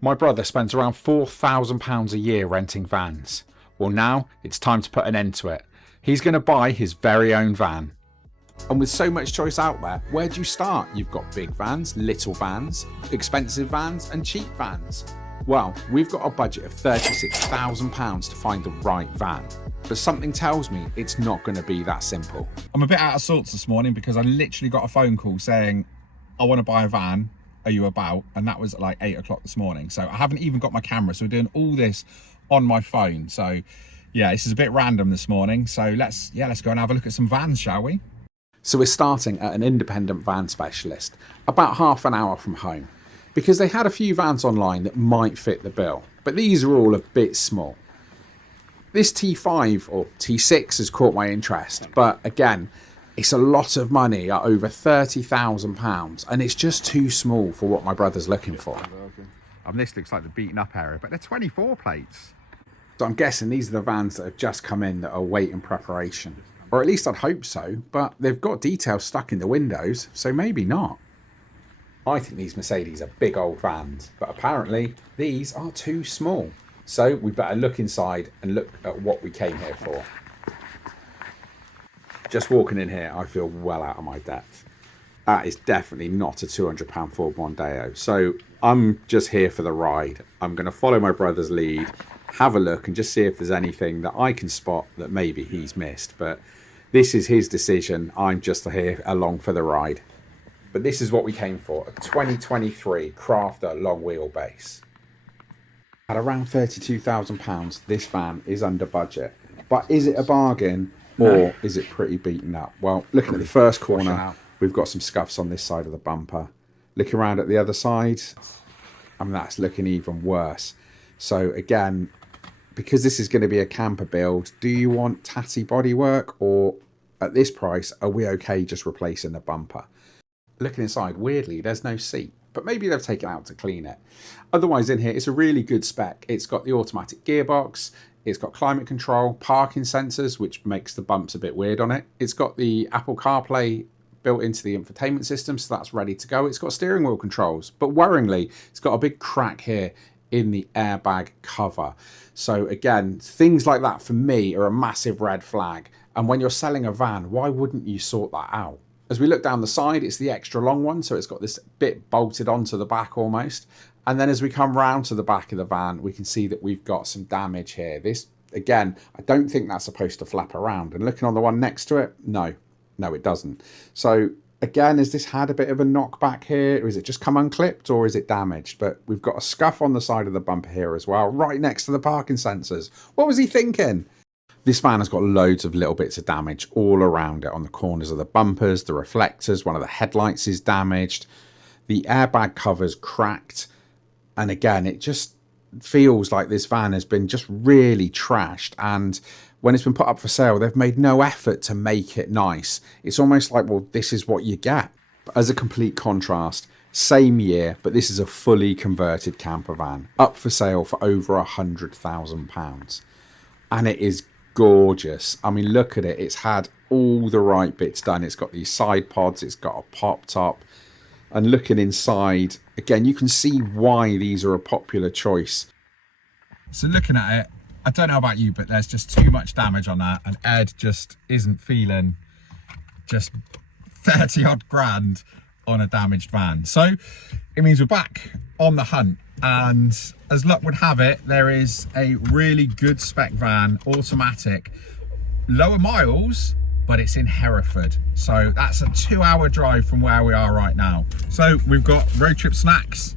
My brother spends around £4,000 a year renting vans. Well, now it's time to put an end to it. He's going to buy his very own van. And with so much choice out there, where do you start? You've got big vans, little vans, expensive vans and cheap vans. Well, we've got a budget of £36,000 to find the right van. But something tells me it's not going to be that simple. I'm a bit out of sorts this morning because I literally got a phone call saying, I want to buy a van. Are you about? And that was at like 8 o'clock this morning. So I haven't even got my camera. So we're doing all this on my phone. So yeah, this is a bit random this morning. So let's go and have a look at some vans, shall we? So we're starting at an independent van specialist, about half an hour from home, because they had a few vans online that might fit the bill, but these are all a bit small. This T5 or T6 has caught my interest, but again, it's a lot of money at over £30,000 and it's just too small for what my brother's looking for. This looks like the beaten up area, but they're 24 plates. So I'm guessing these are the vans that have just come in that are waiting preparation. Or at least I'd hope so, but they've got details stuck in the windows, so maybe not. I think these Mercedes are big old vans, but apparently these are too small. So we better look inside and look at what we came here for. Just walking in here, I feel well out of my depth. That is definitely not a £200 Ford Mondeo. So I'm just here for the ride. I'm going to follow my brother's lead, have a look and just see if there's anything that I can spot that maybe he's missed. But this is his decision. I'm just here along for the ride. But this is what we came for, a 2023 Crafter long wheelbase. At around £32,000, this van is under budget. But is it a bargain or is it pretty beaten up? Well, looking at the first corner, we've got some scuffs on this side of the bumper. Looking around at the other side, I mean, that's looking even worse. So again, because this is going to be a camper build, do you want tatty bodywork, or at this price, are we okay just replacing the bumper? Looking inside, weirdly, there's no seat, but maybe they've taken it out to clean it. Otherwise in here, it's a really good spec. It's got the automatic gearbox, it's got climate control, parking sensors, which makes the bumps a bit weird on it. It's got the Apple CarPlay built into the infotainment system, so that's ready to go. It's got steering wheel controls, but worryingly, it's got a big crack here in the airbag cover. So again, things like that for me are a massive red flag. And when you're selling a van, why wouldn't you sort that out? As we look down the side, it's the extra long one, so it's got this bit bolted onto the back almost. And then as we come round to the back of the van, we can see that we've got some damage here. This, again, I don't think that's supposed to flap around. And looking on the one next to it, no, it doesn't. So again, has this had a bit of a knockback here? Or is it just come unclipped, or is it damaged? But we've got a scuff on the side of the bumper here as well, right next to the parking sensors. What was he thinking? This van has got loads of little bits of damage all around it, on the corners of the bumpers, the reflectors, one of the headlights is damaged, the airbag cover's cracked, and again, it just feels like this van has been just really trashed, and when it's been put up for sale, they've made no effort to make it nice. It's almost like, well, this is what you get. But as a complete contrast, same year, but this is a fully converted camper van, up for sale for over £100,000. And it is gorgeous. I mean, look at it. It's had all the right bits done. It's got these side pods. It's got a pop top. And looking inside, again, you can see why these are a popular choice. So looking at it, I don't know about you, but there's just too much damage on that. And Ed just isn't feeling just 30 odd grand on a damaged van. So it means we're back on the hunt. And as luck would have it, there is a really good spec van, automatic, lower miles, but it's in Hereford. So that's a 2-hour drive from where we are right now. So we've got road trip snacks.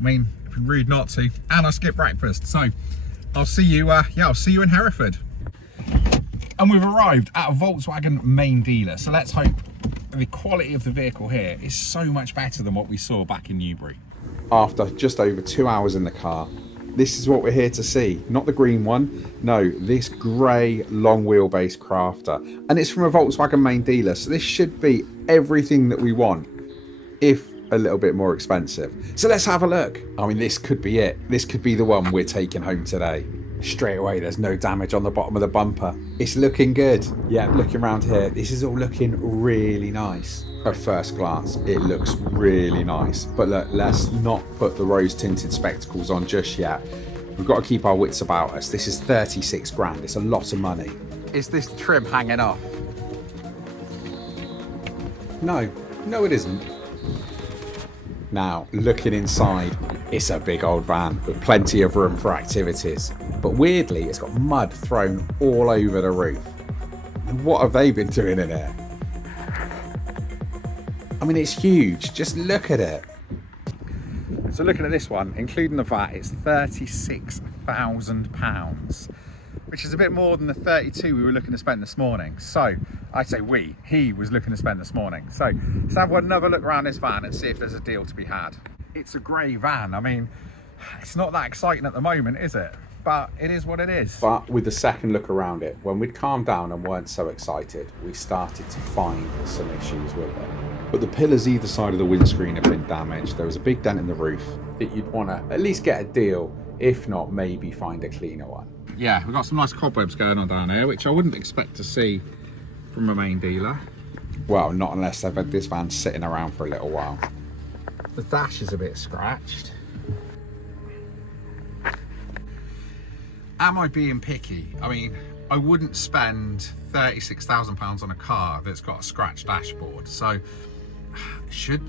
I mean, it'd be rude not to, and I skip breakfast. So I'll see you, I'll see you in Hereford. And we've arrived at a Volkswagen main dealer. So let's hope the quality of the vehicle here is so much better than what we saw back in Newbury. After just over 2 hours in the car, this is what we're here to see. Not the green one, no, this grey long wheelbase Crafter. And it's from a Volkswagen main dealer, so this should be everything that we want, if a little bit more expensive. So let's have a look. I mean, this could be it. This could be the one we're taking home today. Straight away, there's no damage on the bottom of the bumper. It's looking good. Yeah, looking around here, this is all looking really nice. At first glance, it looks really nice. But look, let's not put the rose tinted spectacles on just yet. We've got to keep our wits about us. This is 36 grand. It's a lot of money. Is this trim hanging off? No, it isn't. Now, looking inside, it's a big old van with plenty of room for activities. But weirdly, it's got mud thrown all over the roof. What have they been doing in here? I mean, it's huge. Just look at it. So looking at this one, including the VAT, it's £36,000, which is a bit more than the 32 we were looking to spend this morning. So I say he was looking to spend this morning. So let's have another look around this van and see if there's a deal to be had. It's a grey van. I mean, it's not that exciting at the moment, is it? But it is what it is. But with the second look around it, when we'd calmed down and weren't so excited, we started to find some issues with it. But the pillars either side of the windscreen have been damaged. There was a big dent in the roof that you'd want to at least get a deal, if not maybe find a cleaner one. Yeah, we've got some nice cobwebs going on down here, which I wouldn't expect to see from a main dealer. Well, not unless they've had this van sitting around for a little while. The dash is a bit scratched. Am I being picky? I mean, I wouldn't spend £36,000 on a car that's got a scratched dashboard. So should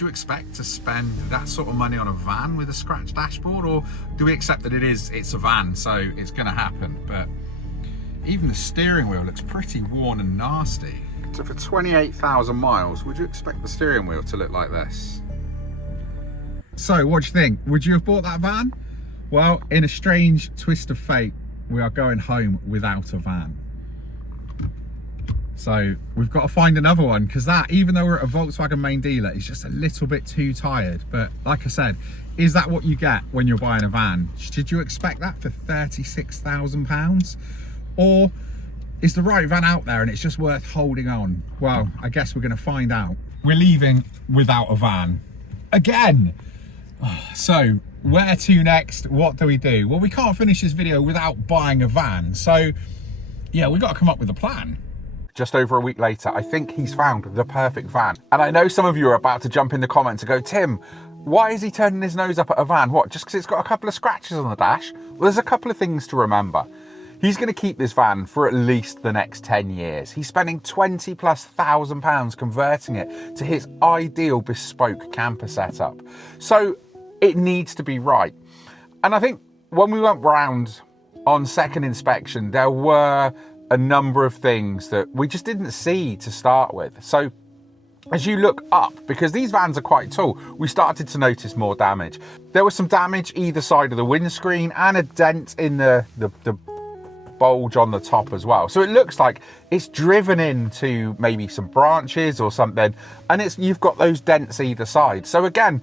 you expect to spend that sort of money on a van with a scratched dashboard, or do we accept that it's a van, so it's going to happen? But even the steering wheel looks pretty worn and nasty. So for 28,000 miles, would you expect the steering wheel to look like this? So what do you think? Would you have bought that van? Well, in a strange twist of fate, we are going home without a van. So we've got to find another one, because that, even though we're at a Volkswagen main dealer, is just a little bit too tired. But like I said, is that what you get when you're buying a van? Did you expect that for £36,000? Or is the right van out there and it's just worth holding on? Well, I guess we're going to find out. We're leaving without a van again. So where to next? What do we do? Well, we can't finish this video without buying a van. So yeah, we've got to come up with a plan. Just over a week later, I think he's found the perfect van. And I know some of you are about to jump in the comments and go, Tim, why is he turning his nose up at a van? What, just because it's got a couple of scratches on the dash? Well, there's a couple of things to remember. He's going to keep this van for at least the next 10 years. He's spending £20,000+ converting it to his ideal bespoke camper setup. So it needs to be right. And I think when we went round on second inspection, there were a number of things that we just didn't see to start with. So as you look up, because these vans are quite tall, we started to notice more damage. There was some damage either side of the windscreen and a dent in the bulge on the top as well. So it looks like it's driven into maybe some branches or something, and you've got those dents either side. So again,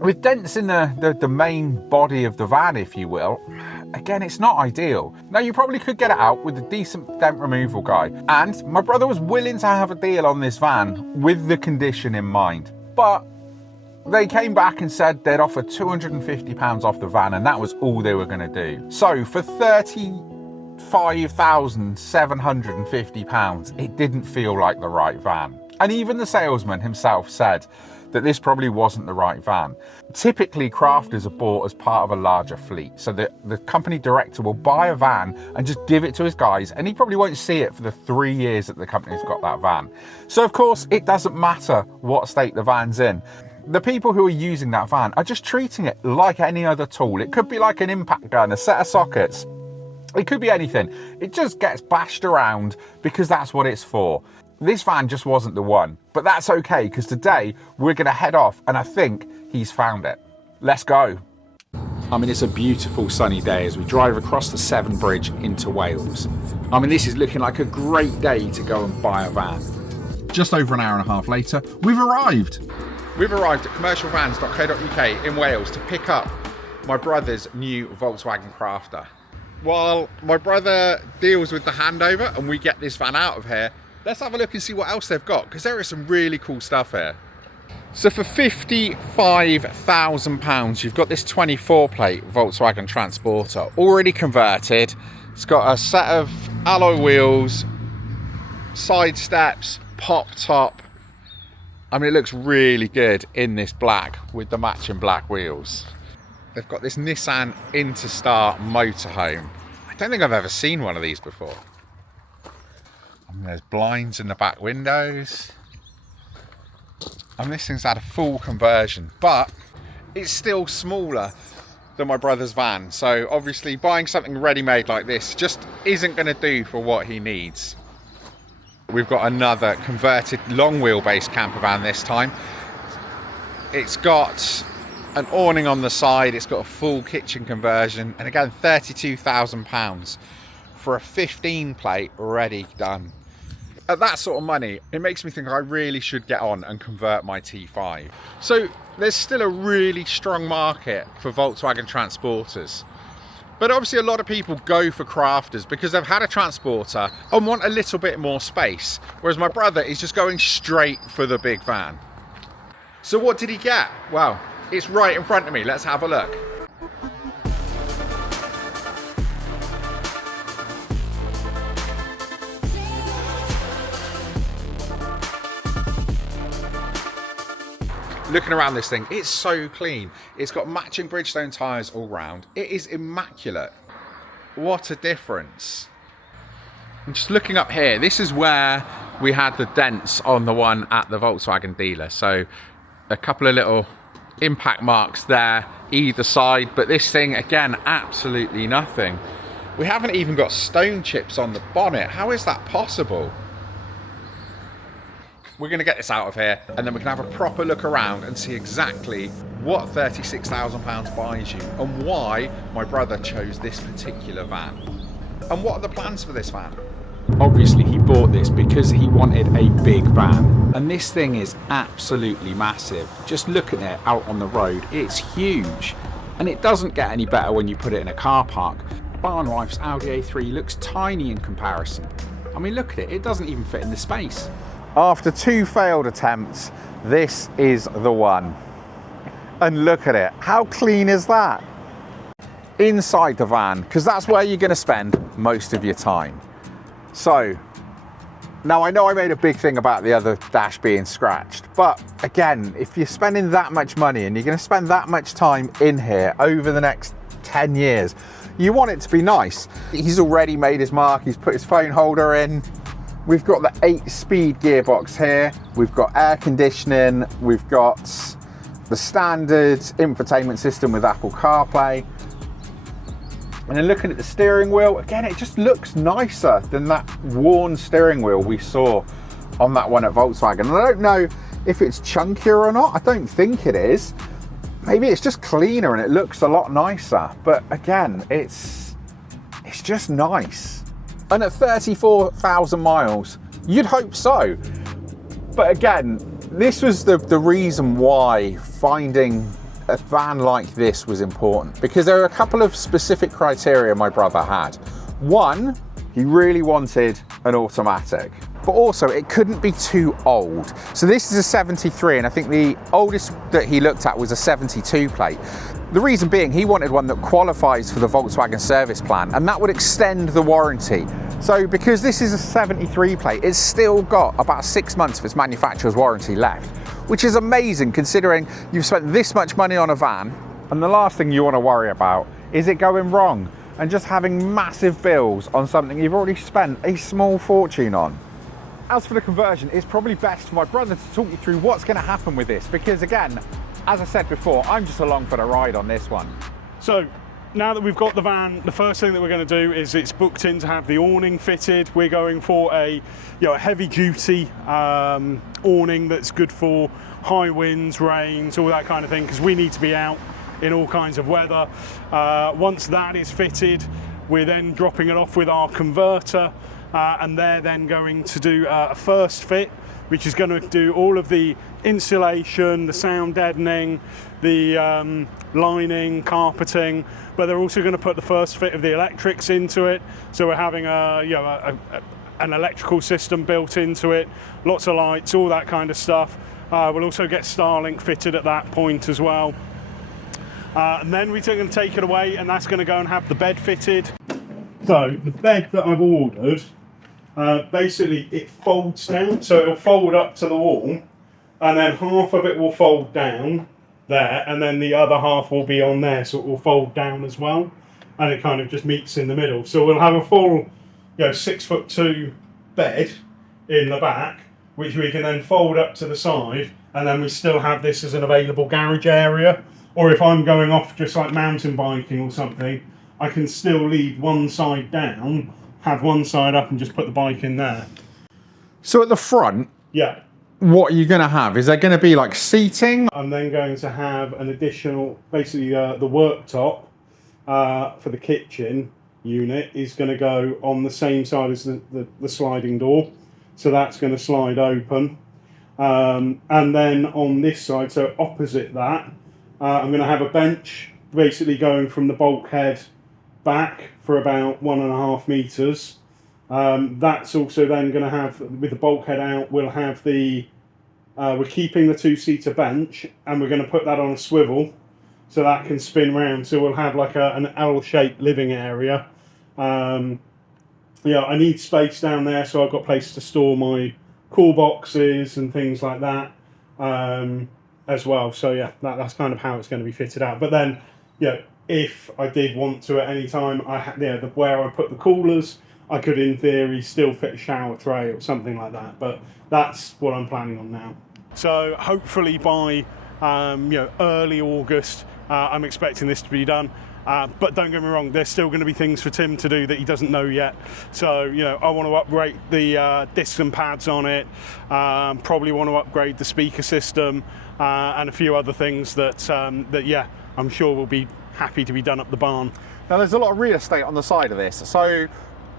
with dents in the main body of the van, if you will, again, it's not ideal. Now, you probably could get it out with a decent dent removal guy. And my brother was willing to have a deal on this van with the condition in mind. But they came back and said they'd offer £250 off the van, and that was all they were going to do. So for £35,750, it didn't feel like the right van. And even the salesman himself said that this probably wasn't the right van. Typically, crafters are bought as part of a larger fleet, so the company director will buy a van and just give it to his guys, and he probably won't see it for the 3 years that the company's got that van. So of course, it doesn't matter what state the van's in. The people who are using that van are just treating it like any other tool. It could be like an impact gun, a set of sockets. It could be anything. It just gets bashed around because that's what it's for. This van just wasn't the one, but that's okay, because today we're going to head off and I think he's found it. Let's go. I mean, it's a beautiful sunny day as we drive across the Severn Bridge into Wales. I mean, this is looking like a great day to go and buy a van. Just over an hour and a half later, we've arrived. We've arrived at commercialvans.co.uk in Wales to pick up my brother's new Volkswagen Crafter. While my brother deals with the handover and we get this van out of here, let's have a look and see what else they've got, because there is some really cool stuff here. So for £55,000, you've got this 24 plate Volkswagen Transporter, already converted. It's got a set of alloy wheels, side steps, pop top. I mean, it looks really good in this black with the matching black wheels. They've got this Nissan Interstar motorhome. I don't think I've ever seen one of these before. I mean, there's blinds in the back windows. I mean, this thing's had a full conversion, but it's still smaller than my brother's van. So obviously buying something ready-made like this just isn't going to do for what he needs. We've got another converted long wheelbase camper van this time. It's got an awning on the side, it's got a full kitchen conversion, and again, £32,000 for a 15 plate already done. At that sort of money, it makes me think I really should get on and convert my T5. So there's still a really strong market for Volkswagen Transporters. But obviously a lot of people go for crafters because they've had a Transporter and want a little bit more space. Whereas my brother is just going straight for the big van. So what did he get? Well, it's right in front of me. Let's have a look. Looking around this thing, it's so clean. It's got matching Bridgestone tyres all round. It is immaculate. What a difference. And just looking up here, this is where we had the dents on the one at the Volkswagen dealer. So a couple of little impact marks there either side, but this thing, again, absolutely nothing. We haven't even got stone chips on the bonnet. How is that possible? We're going to get this out of here and then we can have a proper look around and see exactly what £36,000 buys you and why my brother chose this particular van. And what are the plans for this van? Obviously he bought this because he wanted a big van, and this thing is absolutely massive. Just looking at it out on the road, it's huge, and it doesn't get any better when you put it in a car park. Barnwife's Audi A3 looks tiny in comparison. I mean, look at it, it doesn't even fit in the space. After 2 failed attempts, this is the one. And look at it, how clean is that? Inside the van, because that's where you're going to spend most of your time. So, now I know I made a big thing about the other dash being scratched, but again, if you're spending that much money and you're going to spend that much time in here over the next 10 years, you want it to be nice. He's already made his mark, he's put his phone holder in. We've got the 8-speed gearbox here, we've got air conditioning, we've got the standard infotainment system with Apple CarPlay. And then looking at the steering wheel, again, it just looks nicer than that worn steering wheel we saw on that one at Volkswagen. And I don't know if it's chunkier or not, I don't think it is. Maybe it's just cleaner and it looks a lot nicer. But again, it's just nice. And at 34,000 miles, you'd hope so. But again, this was the reason why finding a van like this was important, because there are a couple of specific criteria my brother had. One, he really wanted an automatic, but also it couldn't be too old. So this is a 73, and I think the oldest that he looked at was a 72 plate. The reason being, he wanted one that qualifies for the Volkswagen service plan, and that would extend the warranty. So because this is a 73 plate, it's still got about 6 months of its manufacturer's warranty left, which is amazing considering you've spent this much money on a van, and the last thing you want to worry about is it going wrong and just having massive bills on something you've already spent a small fortune on. As for the conversion, it's probably best for my brother to talk you through what's going to happen with this, because again, as I said before, I'm just along for the ride on this one. So now that we've got the van, the first thing that we're going to do is it's booked in to have the awning fitted. We're going for a heavy duty awning that's good for high winds, rains, all that kind of thing, because we need to be out in all kinds of weather. Once that is fitted, we're then dropping it off with our converter, and they're then going to do a first fit, which is going to do all of the insulation, the sound deadening, the lining, carpeting, but they're also going to put the first fit of the electrics into it. So we're having an electrical system built into it, lots of lights, all that kind of stuff. We'll also get Starlink fitted at that point as well. And then we're going to take it away, and that's going to go and have the bed fitted. So the bed that I've ordered, basically it folds down, so it'll fold up to the wall, and then half of it will fold down there, and then the other half will be on there, so it will fold down as well, and it kind of just meets in the middle. So we'll have a full, 6'2" bed in the back, which we can then fold up to the side, and then we still have this as an available garage area. Or if I'm going off just like mountain biking or something, I can still leave one side down, have one side up, and just put the bike in there. So at the front, Yeah. what are you going to have? Is there going to be like seating? I'm then going to have an additional, basically the worktop for the kitchen unit is going to go on the same side as the sliding door. So that's going to slide open. And then on this side, so opposite that, I'm going to have a bench basically going from the bulkhead back for about 1.5 meters. That's also then going to have, with the bulkhead out, we'll have we're keeping the 2-seater bench, and we're going to put that on a swivel so that can spin round. So we'll have like an L-shaped living area. I need space down there, so I've got place to store my cool boxes and things like that as well. So yeah, that's kind of how it's going to be fitted out. But then, if I did want to at any time, where I put the coolers, I could in theory still fit a shower tray or something like that. But that's what I'm planning on now. So hopefully by early August, I'm expecting this to be done. But don't get me wrong, there's still going to be things for Tim to do that he doesn't know yet. So, I want to upgrade the discs and pads on it, probably want to upgrade the speaker system, and a few other things that I'm sure will be happy to be done up the barn. Now there's a lot of real estate on the side of this. So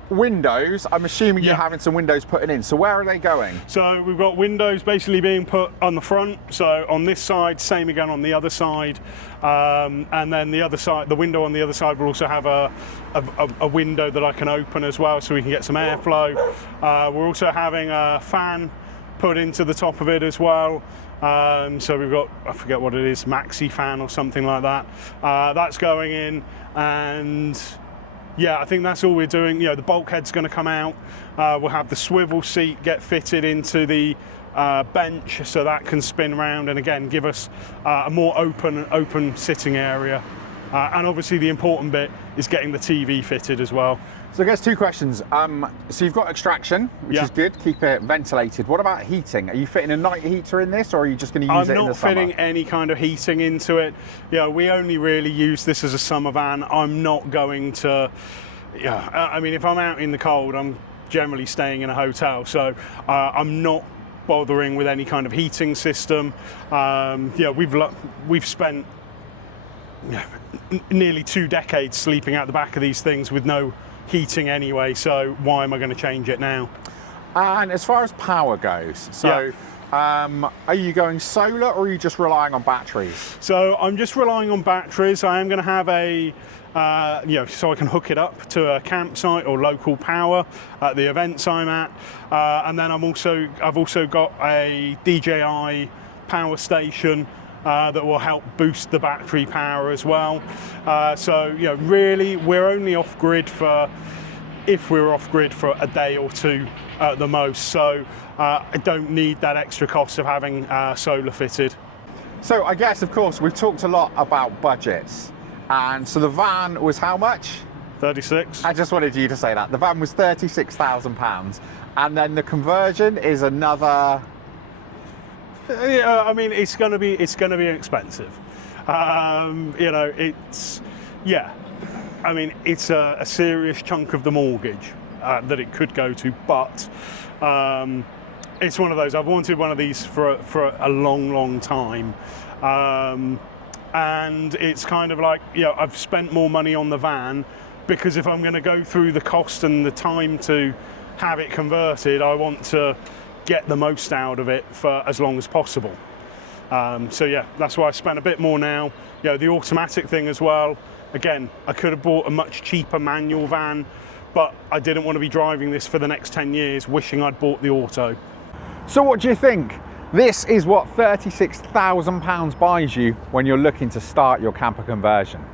windows, I'm assuming you're having some windows putting in. So where are they going? So we've got windows basically being put on the front. So on this side, same again on the other side. And then the other side, the window on the other side will also have a window that I can open as well, so we can get some airflow. We're also having a fan put into the top of it as well. So we've got, I forget what it is, maxi fan or something like that. That's going in, and yeah, I think that's all we're doing. The bulkhead's going to come out. We'll have the swivel seat get fitted into the bench, so that can spin round and again give us a more open sitting area. And obviously the important bit is getting the TV fitted as well. So I guess 2 questions. So you've got extraction, which is good, keep it ventilated. What about heating? Are you fitting a night heater in this, or are you just going to use it in the summer? I'm not fitting any kind of heating into it. We only really use this as a summer van. I'm not going to, I mean, if I'm out in the cold, I'm generally staying in a hotel, so I'm not bothering with any kind of heating system. We've spent nearly 2 decades sleeping out the back of these things with no heating anyway, so why am I going to change it now? And as far as power goes, so are you going solar, or are you just relying on batteries? So I'm just relying on batteries. I am going to have so I can hook it up to a campsite or local power at the events I'm at, and then I've also got a DJI power station that will help boost the battery power as well. Really we're only off grid if we're off grid for a day or 2 at the most, so I don't need that extra cost of having solar fitted. So I guess, of course, we've talked a lot about budgets, and so the van was how much? 36. I just wanted you to say that. The van was £36,000, and then the conversion is another... Yeah, I mean, it's going to be expensive. It's a serious chunk of the mortgage that it could go to, but it's one of those. I've wanted one of these for a long time, and it's kind of like, I've spent more money on the van because if I'm going to go through the cost and the time to have it converted, I want to get the most out of it for as long as possible. That's why I spent a bit more now. The automatic thing as well. Again, I could have bought a much cheaper manual van, but I didn't want to be driving this for the next 10 years wishing I'd bought the auto. So what do you think? This is what £36,000 buys you when you're looking to start your camper conversion.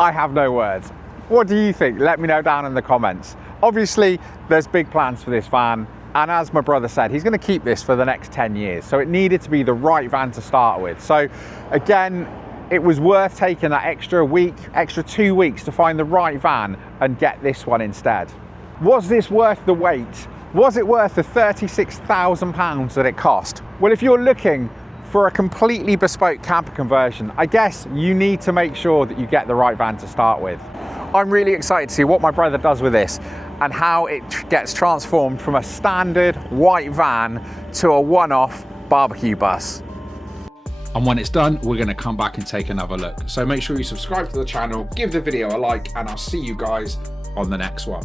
I have no words. What do you think? Let me know down in the comments. Obviously, there's big plans for this van, and as my brother said, he's going to keep this for the next 10 years, so it needed to be the right van to start with. So again, it was worth taking that extra week, extra 2 weeks to find the right van and get this one instead. Was this worth the wait? Was it worth the £36,000 that it cost? Well, if you're looking for a completely bespoke camper conversion, I guess you need to make sure that you get the right van to start with. I'm really excited to see what my brother does with this and how it gets transformed from a standard white van to a one-off barbecue bus. And when it's done, we're going to come back and take another look. So make sure you subscribe to the channel, give the video a like, and I'll see you guys on the next one.